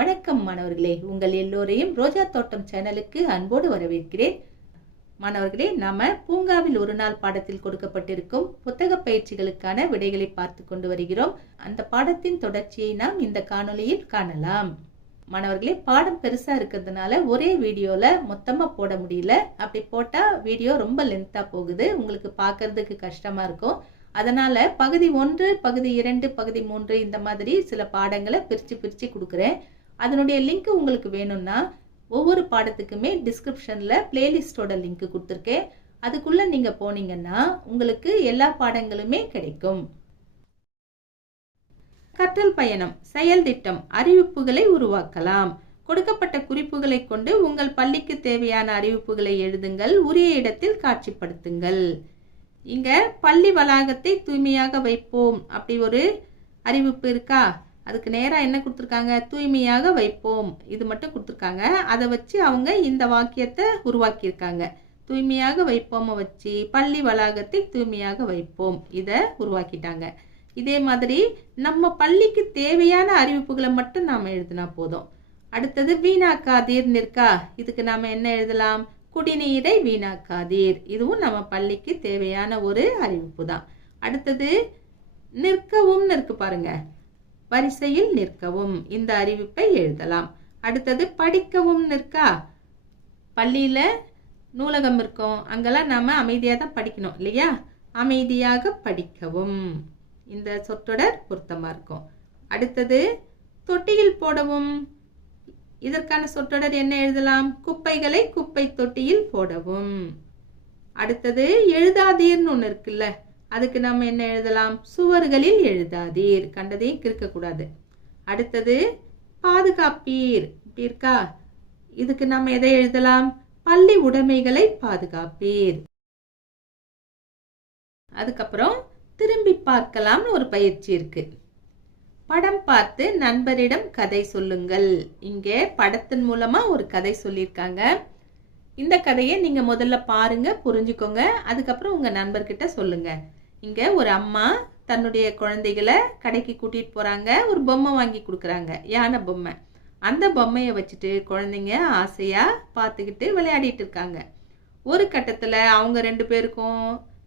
வணக்கம் மாணவர்களே, உங்கள் எல்லோரையும் ரோஜா தோட்டம் சேனலுக்கு அன்போடு வரவேற்கிறேன். மாணவர்களே, நாம பூங்காவில் ஒரு நாள் பாடத்தில் கொடுக்கப்பட்டிருக்கும் புத்தக பயிற்சிகளுக்கான விடைகளை பார்த்து கொண்டு வருகிறோம். அந்த பாடத்தின் தொடர்ச்சியை நாம் இந்த காணொளியில் காணலாம். மாணவர்களே, பாடம் பெருசா இருக்கிறதுனால ஒரே வீடியோல மொத்தமா போட முடியல. அப்படி போட்டா வீடியோ ரொம்ப லென்த்தா போகுது, உங்களுக்கு பார்க்கிறதுக்கு கஷ்டமா இருக்கும். அதனால பகுதி 1, பகுதி 2, பகுதி 3 இந்த மாதிரி சில பாடங்களை பிரிச்சு கொடுக்குறேன். அதனுடைய லிங்க் உங்களுக்கு வேணும்னா ஒவ்வொரு பாடத்துக்குமே டிஸ்கிரிப்ஷன்ல பிளேலிஸ்டோட லிங்க் கொடுத்துருக்கேன். அதுக்குள்ள நீங்க போனீங்கன்னா உங்களுக்கு எல்லா பாடங்களுமே கிடைக்கும். கற்றல் பயணம், செயல் திட்டம், அறிவிப்புகளை உருவாக்கலாம். கொடுக்கப்பட்ட குறிப்புகளை கொண்டு உங்கள் பள்ளிக்கு தேவையான அறிவிப்புகளை எழுதுங்கள். உரிய இடத்தில் காட்சிப்படுத்துங்கள். இங்க பள்ளி வளாகத்தை தூய்மையாக வைப்போம் அப்படி ஒரு அறிவிப்பு இருக்கா? அதுக்கு நேரா என்ன கொடுத்துருக்காங்க? தூய்மையாக வைப்போம், இது மட்டும் கொடுத்துருக்காங்க. அதை வச்சு அவங்க இந்த வாக்கியத்தை உருவாக்கியிருக்காங்க. தூய்மையாக வைப்போம் வச்சு பள்ளி வளாகத்தை தூய்மையாக வைப்போம் இதை உருவாக்கிட்டாங்க. இதே மாதிரி நம்ம பள்ளிக்கு தேவையான அறிவிப்புகளை மட்டும் நாம எழுதினா போதும். அடுத்தது வீணாக்காதீர் இருக்கா? இதுக்கு நாம என்ன எழுதலாம்? குடிநீரை வீணாக்காதீர். இதுவும் நம்ம பள்ளிக்கு தேவையான ஒரு அறிவிப்பு தான். அடுத்தது நிற்கவும் இருக்கு பாருங்க, வரிசையில் நிற்கவும், இந்த அறிவிப்பை எழுதலாம். அடுத்தது படிக்கவும் இருக்கா? பள்ளியில நூலகம் இருக்கும், அங்கெல்லாம் நாம அமைதியா தான் படிக்கணும் இல்லையா? அமைதியாக படிக்கவும், இந்த சொற்றொடர் பொருத்தமா இருக்கும். அடுத்தது தொட்டியில் போடவும், இதற்கான சொற்றொடர் என்ன எழுதலாம்? குப்பைகளை குப்பை தொட்டியில் போடவும். அடுத்தது எழுதாதீர்னு ஒன்று இருக்குல்ல, அதுக்கு நம்ம என்ன எழுதலாம்? சுவர்களில் எழுதாதீர், கண்டதையும் கிறுக்கக்கூடாது. அடுத்தது பாதுகாப்பீர் இப்படி இருக்கா? இதுக்கு நம்ம எதை எழுதலாம்? பள்ளி உடைமைகளை பாதுகாப்பீர். அதுக்கப்புறம் திரும்பி பார்க்கலாம்னு ஒரு பயிற்சி இருக்கு. படம் பார்த்து நண்பரிடம் கதை சொல்லுங்கள். இங்கே படத்தின் மூலமா ஒரு கதை சொல்லியிருக்காங்க. இந்த கதையை நீங்க முதல்ல பாருங்க, புரிஞ்சுக்கோங்க. அதுக்கப்புறம் உங்க நண்பர்கிட்ட சொல்லுங்க. இங்க ஒரு அம்மா தன்னுடைய குழந்தைகளை கடைக்கு கூட்டிட்டு போறாங்க. ஒரு பொம்மை வாங்கி கொடுக்குறாங்க, யானை பொம்மை. அந்த பொம்மையை வச்சுட்டு குழந்தைங்க ஆசையா பார்த்துக்கிட்டு விளையாடிட்டு இருக்காங்க. ஒரு கட்டத்துல அவங்க 2 பேருக்கும்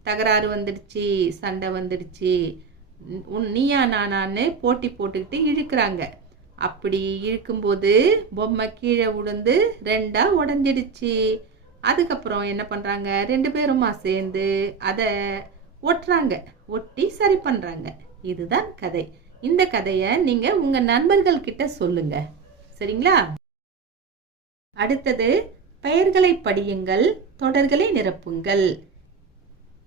தகராறு வந்துடுச்சு, சண்டை வந்துடுச்சு. நீயா நானான்னு போட்டி போட்டுக்கிட்டு இழுக்கிறாங்க. அப்படி இழுக்கும்போது பொம்மை கீழே விழுந்து 2ஆ உடஞ்சிடுச்சு. அதுக்கப்புறம் என்ன பண்றாங்க? 2 பேருமா சேர்ந்து அதை ஒட்டுறாங்க, ஒட்டி சரி பண்றாங்க. இதுதான் கதை. இந்த கதையை நீங்க உங்க நண்பர்கள் கிட்ட சொல்லுங்க, சரிங்களா? அடுத்தது பெயர்களை படியுங்கள், தொடர்களை நிரப்புங்கள்.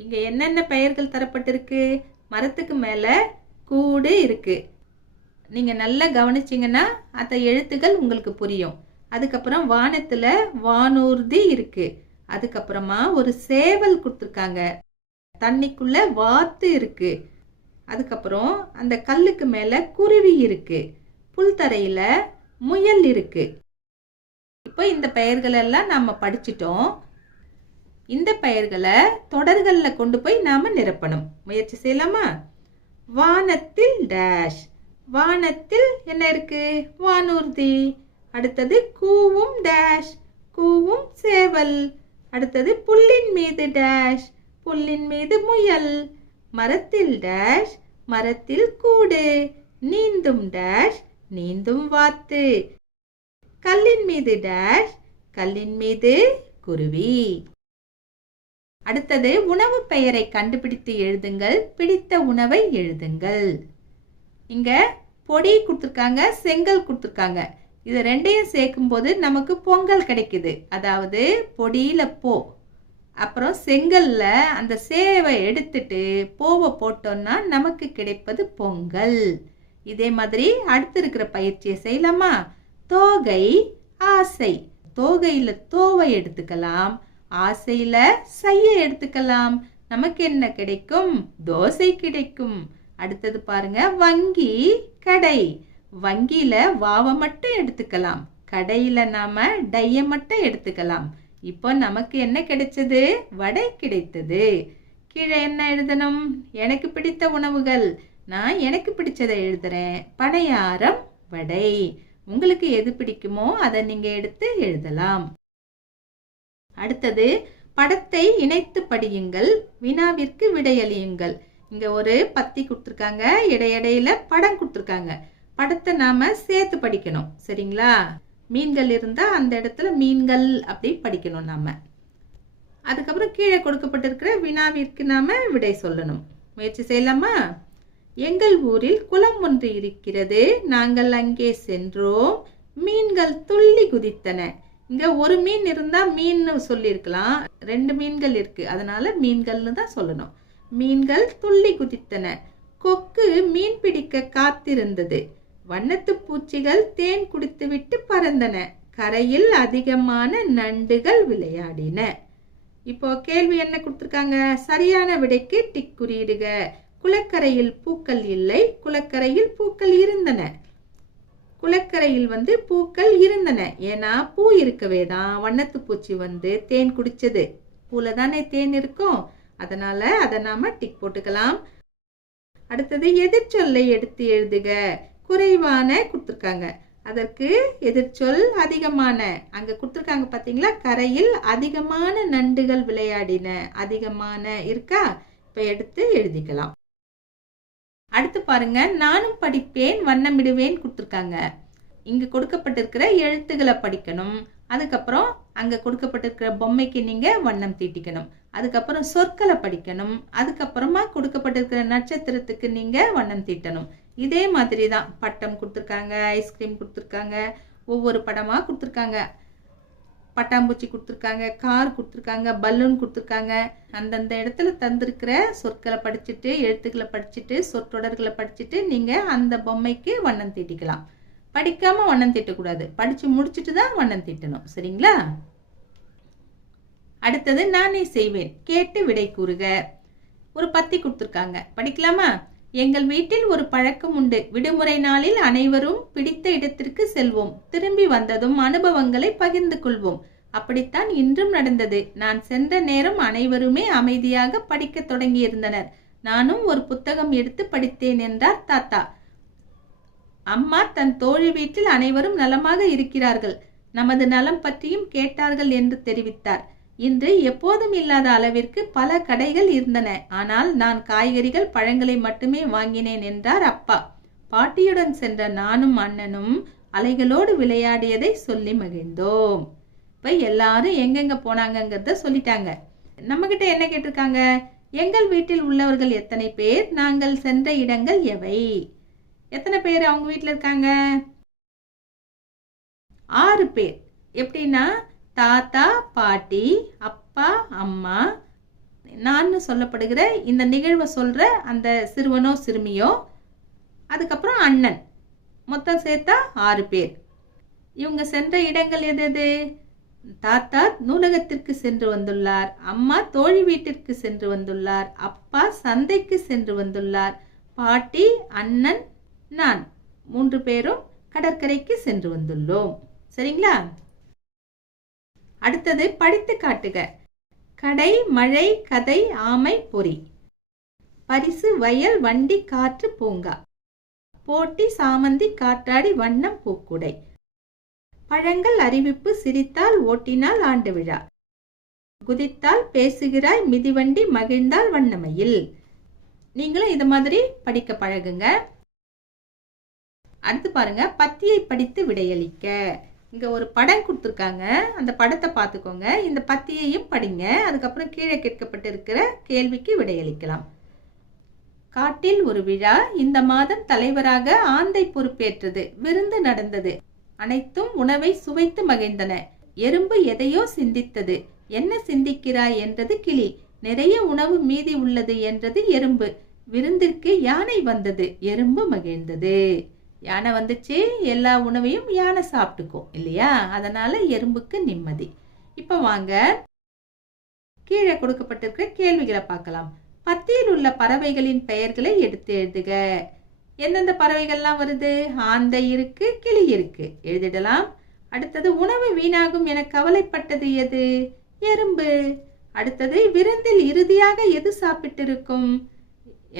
இங்க என்னென்ன பெயர்கள் தரப்பட்டிருக்கு? மரத்துக்கு மேல கூடு இருக்கு. நீங்க நல்லா கவனிச்சீங்கன்னா அந்த எழுத்துக்கள் உங்களுக்கு புரியும். அதுக்கப்புறம் வானத்துல வானூர்தி இருக்கு. அதுக்கப்புறமா ஒரு சேவல் கொடுத்துருக்காங்க. தண்ணிக்குள்ள வாத்து இருக்கு. அதுக்கப்புறம் அந்த கல்லுக்கு மேல குருவி இருக்கு. புல்தரையில முயல் இருக்கு. இப்போ இந்த பெயர்கள் எல்லாம் நாம படிச்சிட்டோம். இந்த பெயர்களை தொடர்கள்ல கொண்டு போய் நாம நிரப்பணும். முயற்சி செய்யலாமா? வானத்தில் டேஷ், வானத்தில் என்ன இருக்கு? வானூர்தி. அடுத்தது கூவும் டேஷ், கூவும் சேவல். அடுத்தது புல்லின் மீது டேஷ், புல்லின் மீது முயல். மரத்தில் டேஷ், மரத்தில் கூடு. நீந்தும் டேஷ், நீந்தும் வாத்து. கல்லின் மீது டேஷ், கல்லின் மீது குருவி. அடுத்தது உணவு பெயரை கண்டுபிடித்து எழுதுங்கள். பிடித்த உணவை எழுதுங்கள். இங்க பொடி கொடுத்துருக்காங்க, செங்கல் கொடுத்துருக்காங்க. இது 2ஐயும் சேர்க்கும் போது நமக்கு பொங்கல் கிடைக்குது. அதாவது பொடியில போ, அப்புறம் செங்கல்ல அந்த சேவை எடுத்துட்டு போவை போட்டோம்னா நமக்கு கிடைப்பது பொங்கல். இதே மாதிரி அடுத்து இருக்கிற பயிற்சியை செய்யலாமா? தோகை ஆசை. தோகையில தோவை எடுத்துக்கலாம், ஆசையில செய்ய எடுத்துக்கலாம். நமக்கு என்ன கிடைக்கும்? தோசை கிடைக்கும். அடுத்தது பாருங்க, வங்கி கடை. வங்கியில வாவை மட்டும் எடுத்துக்கலாம், கடையில நாம டைய மட்டும் எடுத்துக்கலாம். இப்போ நமக்கு என்ன கிடைச்சது? வடை கிடைத்தது. கீழே என்ன எழுதணும்? எனக்கு பிடித்த உணவுகள். நான் எனக்கு பிடிச்சதை எழுதுறேன். பணியாரம், வடை. உங்களுக்கு எது பிடிக்குமோ அதை நீங்க எடுத்து எழுதலாம். அடுத்தது படத்தை இணைத்து படியுங்கள், வினாவிற்கு விடையளியுங்கள். இங்க ஒரு பத்தி கொடுத்துருக்காங்க, இடையிடையில படம் கொடுத்துருக்காங்க. படத்தை நாம சேர்த்து படிக்கணும். சரிங்களா? மீன்கள் இருந்தா அந்த இடத்துல மீன்கள் அப்படி படிக்கணும் நாம. அதுக்கப்புறம் கீழே கொடுக்கப்பட்டிருக்கிற வினாவிற்கு நாம விடை சொல்லணும். முயற்சி செய்யலாமா? எங்கள் ஊரில் குளம் ஒன்று இருக்கிறது, நாங்கள் அங்கே சென்றோம், மீன்கள் துள்ளி குதித்தன. இங்க ஒரு மீன் இருந்தா மீன் சொல்லியிருக்கலாம், 2 மீன்கள் இருக்கு, அதனால மீன்கள்னு தான் சொல்லணும். மீன்கள் துள்ளி குதித்தன. கொக்கு மீன் பிடிக்க காத்திருந்தது. வண்ணத்து பூச்சிகள் தேன் குடித்துவிட்டு பறந்தன. கரையில் அதிகமான நண்டுகள் விளையாடின. இப்போ கேள்வி என்ன கொடுத்துருக்காங்க? சரியான விடைக்கு டிக் குறியிடுக. குளக்கரையில் பூக்கள் இல்லை, குளக்கரையில் பூக்கள் இருந்தன. குளக்கரையில் பூக்கள் இருந்தன, ஏன்னா பூ இருக்கவே தான் வண்ணத்து பூச்சி தேன் குடிச்சது. பூல தானே தேன் இருக்கும், அதனால அதை நாம டிக் போட்டுக்கலாம். அடுத்தது எதிர்ச்சொல்லை எடுத்து எழுதுக. குறைவான கொடுத்துருக்காங்க, அதற்கு எதிர்ச்சொல் அதிகமான. அங்க கொடுத்துருக்காங்க பாத்தீங்களா, கரையில் அதிகமான நண்டுகள் விளையாடின. அதிகமான இருக்கா? இப்ப எடுத்து எழுதிக்கலாம். அடுத்து பாருங்க, நானும் படிப்பேன் வண்ணமிடுவேன் கொடுத்துருக்காங்க. இங்க கொடுக்கப்பட்டிருக்கிற எழுத்துக்களை படிக்கணும். அதுக்கப்புறம் அங்க கொடுக்கப்பட்டிருக்கிற பொம்மைக்கு நீங்க வண்ணம் தீட்டிக்கணும். அதுக்கப்புறம் சொற்களை படிக்கணும். அதுக்கப்புறமா கொடுக்கப்பட்டிருக்கிற நட்சத்திரத்துக்கு நீங்க வண்ணம் தீட்டணும். இதே மாதிரி தான் பட்டம் கொடுத்துருக்காங்க, ஐஸ்கிரீம் கொடுத்துருக்காங்க, ஒவ்வொரு படமா கொடுத்துருக்காங்க. பட்டாம்பூச்சி கொடுத்துருக்காங்க, கார் கொடுத்துருக்காங்க, பலூன் கொடுத்துருக்காங்க. அந்தந்த இடத்துல தந்திருக்கிற சொற்களை படிச்சுட்டு, எழுத்துக்களை படிச்சுட்டு, சொற்றொடர்களை படிச்சுட்டு நீங்க அந்த பொம்மைக்கு வண்ணம் தீட்டிக்கலாம். படிக்காம வண்ணம் தீட்டக்கூடாது, படிச்சு முடிச்சுட்டு தான் வண்ணம் தீட்டணும். சரிங்களா? அடுத்தது நானே செய்வேன், கேட்டு விடை கூறுக. ஒரு பத்தி கொடுத்துருக்காங்க, படிக்கலாமா? எங்கள் வீட்டில் ஒரு பழக்கம் உண்டு, விடுமுறை நாளில் அனைவரும் பிடித்த இடத்திற்கு செல்வோம், திரும்பி வந்ததும் அனுபவங்களை பகிர்ந்து கொள்வோம். அப்படித்தான் இன்றும் நடந்தது. நான் சென்ற நேரம் அனைவருமே அமைதியாக படிக்க தொடங்கியிருந்தனர். நானும் ஒரு புத்தகம் எடுத்து படித்தேன் என்றார் தாத்தா. அம்மா தன் தோழி வீட்டில் அனைவரும் நலமாக இருக்கிறார்கள், நமது நலம் பற்றியும் கேட்டார்கள் என்று தெரிவித்தார். இன்று எப்போதும் இல்லாத அளவிற்கு பல கடைகள் இருந்தன, ஆனால் நான் காய்கறிகள் பழங்களை மட்டுமே வாங்கினேன் என்றார் அப்பா. பாட்டியுடன் சென்ற நானும் அண்ணனும் அலைகளோடு விளையாடியதை சொல்லி மகிழ்ந்தோம். இப்ப எல்லாரும் எங்கெங்க போனாங்கங்கிறத சொல்லிட்டாங்க. நம்ம கிட்ட என்ன கேட்டிருக்காங்க? எங்கள் வீட்டில் உள்ளவர்கள் எத்தனை பேர், நாங்கள் சென்ற இடங்கள் எவை? எத்தனை பேர் அவங்க வீட்டில் இருக்காங்க? 6 பேர். எப்படின்னா தாத்தா, பாட்டி, அப்பா, அம்மா, நான் சொல்லப்படுகிற இந்த நிகழ்வை சொல்ற அந்த சிறுவனோ சிறுமியோ, அதுக்கப்புறம் அண்ணன், மொத்தம் சேர்த்தா 6 பேர். இவங்க சென்ற இடங்கள் எது எது? தாத்தா நூலகத்திற்கு சென்று வந்துள்ளார், அம்மா தோழி வீட்டிற்கு சென்று வந்துள்ளார், அப்பா சந்தைக்கு சென்று வந்துள்ளார், பாட்டி, அண்ணன், நான் 3 பேரும் கடற்கரைக்கு சென்று வந்துள்ளோம். சரிங்களா? அடுத்தது படித்து காட்டுக. கடை, மழை, கதை, ஆமை, பொறி. பரிசு, வயல், வண்டி, காற்று, பூங்கா. போட்டி, சாமந்தி, காற்றாடி, வண்ணம், பூக்குடை. பழங்கள், அறிவிப்பு, சிரித்தால், ஓட்டினால், ஆண்டு விழா. குதித்தால், பேசுகிறாய், மிதிவண்டி, மகிழ்ந்தால், வண்ணமயில். நீங்களும் இது மாதிரி படிக்க பழகுங்க. அடுத்து பாருங்க, பத்தியை படித்து விடையளிக்க. இங்க ஒரு படம் கொடுத்துருக்காங்க, அந்த படத்தை பார்த்துக்கோங்க, இந்த பத்தியையும் படிங்க. அதுக்கப்புறம் கீழே கேட்கப்பட்டிருக்கிற கேள்விக்கு விடையளிக்கலாம். காட்டில் ஒரு விழா, இந்த மாதம் தலைவராக ஆந்தை பொறுப்பேற்றது, விருந்து நடந்தது, அனைத்தும் உணவை சுவைத்து மகிழ்ந்தன. எறும்பு எதையோ சிந்தித்தது, என்ன சிந்திக்கிறாய் என்றது கிளி, நிறைய உணவு மீதி உள்ளது என்றது எறும்பு. விருந்திற்கு யானை வந்தது, எறும்பு மகிழ்ந்தது. யானை வந்துச்சு, எல்லா உணவையும் யானை சாப்பிட்டுக்கும் இல்லையா, அதனால எறும்புக்கு நிம்மதி. இப்ப வாங்க கீழே கொடுக்கப்பட்டிருக்கிற கேள்விகளை பார்க்கலாம். பத்தியில் உள்ள பறவைகளின் பெயர்களை எடுத்து எழுதுக. எந்தெந்த பறவைகள்லாம் வருது? ஆந்தை இருக்கு, கிளி இருக்கு, எழுதிடலாம். அடுத்தது உணவு வீணாகும் என கவலைப்பட்டது எது? எறும்பு. அடுத்தது விருந்தில் இறுதியாக எது சாப்பிட்டு இருக்கும்?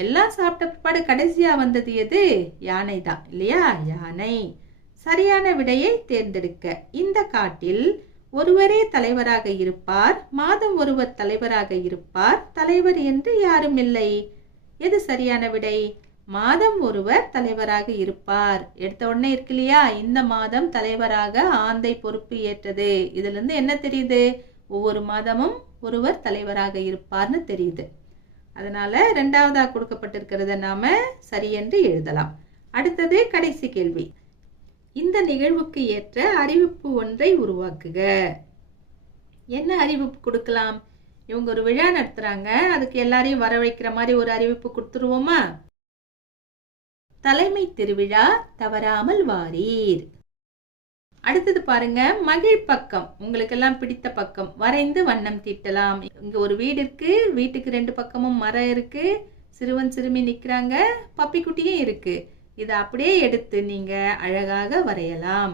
எல்லாம் சாப்பிட்ட பிற்பாடு கடைசியா வந்தது எது? யானை தான் இல்லையா, யானை. சரியான விடையை தேர்ந்தெடுக்க. இந்த காட்டில் ஒருவரே தலைவராக இருப்பார், மாதம் ஒருவர் தலைவராக இருப்பார், தலைவர் என்று யாரும் இல்லை. எது சரியான விடை? மாதம் ஒருவர் தலைவராக இருப்பார். எடுத்த உடனே இருக்கு இல்லையா, இந்த மாதம் தலைவராக ஆந்தை பொறுப்பு ஏற்றது. இதுல இருந்து என்ன தெரியுது? ஒவ்வொரு மாதமும் ஒருவர் தலைவராக இருப்பார்னு தெரியுது. அதனால இரண்டாவதா கொடுக்கப்பட்டிருக்கிறத நாம சரி என்று எழுதலாம். அடுத்தது கடைசி கேள்வி. இந்த நிகழ்வுக்கு ஏற்ற அறிவிப்பு ஒன்றை உருவாக்குக. என்ன அறிவிப்பு கொடுக்கலாம்? இவங்க ஒரு விழா நடத்துறாங்க, அதுக்கு எல்லாரையும் வர வைக்கிற மாதிரி ஒரு அறிவிப்பு கொடுத்துருவோமா? தலைமை திருவிழா, தவறாமல் வாரீர். அடுத்தது பாருங்க, மகிழ் பக்கம். உங்களுக்கு எல்லாம் பிடித்த பக்கம் வரைந்து வண்ணம் தீட்டலாம். இங்க ஒரு வீடு இருக்கு, வீட்டுக்கு 2 பக்கமும் மரம் இருக்கு, சிறுவன் சிறுமி நிக்கிறாங்க, பப்பி குட்டியும் இருக்கு. இதை அப்படியே எடுத்து நீங்க அழகாக வரையலாம்.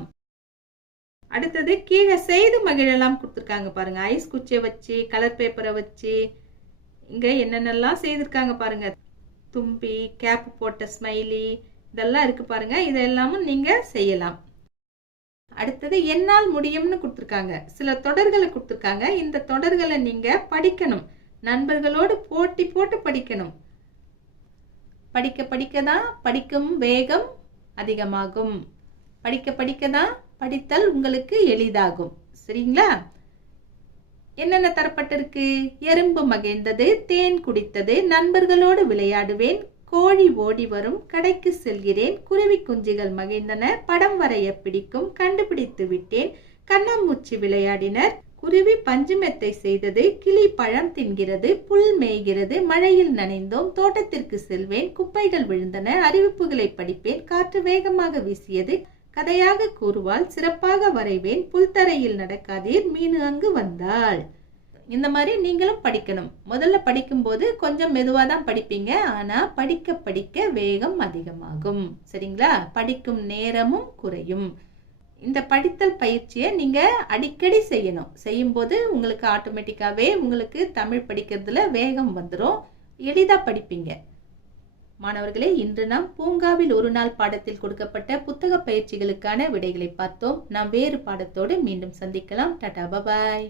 அடுத்தது கீழே செய்து மகிழலாம் கொடுத்துருக்காங்க பாருங்க. ஐஸ் குச்சியை வச்சு, கலர் பேப்பரை வச்சு, இங்க என்னென்னலாம் செய்திருக்காங்க பாருங்க. தும்பி, கேப் போட்ட ஸ்மைலி, இதெல்லாம் இருக்கு பாருங்க. இதெல்லாமும் நீங்க செய்யலாம். அடுத்தது என்னால் முடியும்னு கொடுத்துருக்காங்க. சில தொடர்களை கொடுத்துருக்காங்க. இந்த தொடர்களை நீங்க படிக்கணும். நண்பர்களோடு போட்டி போட்டு படிக்கணும். படிக்க படிக்க தான் படிக்கும் வேகம் அதிகமாகும். படிக்க படிக்க தான் படித்தல் உங்களுக்கு எளிதாகும். சரிங்களா? என்னென்ன தரப்பட்டிருக்கு? எறும்பு மகிழ்ந்தது, தேன் குடித்தது, நண்பர்களோடு விளையாடுவேன், கோழி ஓடி வரும், கடைக்கு செல்கிறேன், குருவி குஞ்சுகள் மகிழ்ந்தன, படம் வரைய பிடிக்கும், கண்டுபிடித்து விட்டேன், கண்ணாமூச்சி விளையாடினர், குருவி பஞ்சு மெத்தை செய்தது, கிளி பழம் தின்கிறது, புல் மேய்கிறது, மழையில் நனைந்தோம், தோட்டத்திற்கு செல்வேன், குப்பைகள் விழுந்தன, அறிவிப்புகளை படிப்பேன், காற்று வேகமாக வீசியது, கதையாக கூறுவாள், சிறப்பாக வரைவேன், புல்தரையில் நடக்காதீர், மீனு அங்கு வந்தாள். இந்த மாதிரி நீங்களும் படிக்கணும். முதல்ல படிக்கும்போது கொஞ்சம் மெதுவாக தான் படிப்பீங்க. ஆனா படிக்க படிக்க வேகம் அதிகமாகும். சரிங்களா? படிக்கும் நேரமும் குறையும். இந்த படித்தல் பயிற்சியை நீங்க அடிக்கடி செய்யணும். செய்யும்போது உங்களுக்கு ஆட்டோமேட்டிக்காவே உங்களுக்கு தமிழ் படிக்கிறதுல வேகம் வந்துடும். எளிதா படிப்பீங்க. மாணவர்களே, இன்று நாம் பூங்காவில் ஒரு நாள் பாடத்தில் கொடுக்கப்பட்ட புத்தக பயிற்சிகளுக்கான விடைகளை பார்த்தோம். நாம் வேறு பாடத்தோடு மீண்டும் சந்திக்கலாம். டாடா, பாய்.